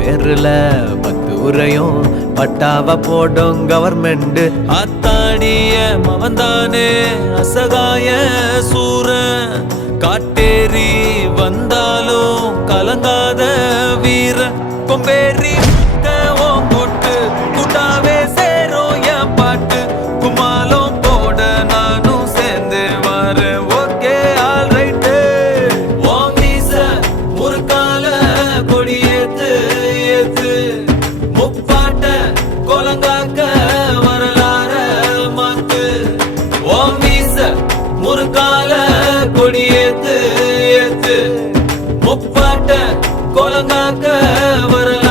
பேருல 10 உரையும் பட்டாவ போடும் கவர்மெண்ட். அத்தாடிய மவன்தானே அசகாய சூர, காட்டேரி வந்தாலும் கலங்காத வீர. கொம்பேரி போட்டு கூட்டாவே சேரும் என் பாட்டு. குமாலம் போட நானும் சேர்ந்து வரேன். Okay all right. ஓம் வீச முறுக்கால கொடி ஏத்து ஏத்து, முப்பாட்ட கொலங்காக்க வரலாற மாத்து. ஓம் வீச முறுக்கால கொடி ஏத்து ஏத்து, முப்பாட்ட கொலங்காக்க வரலாற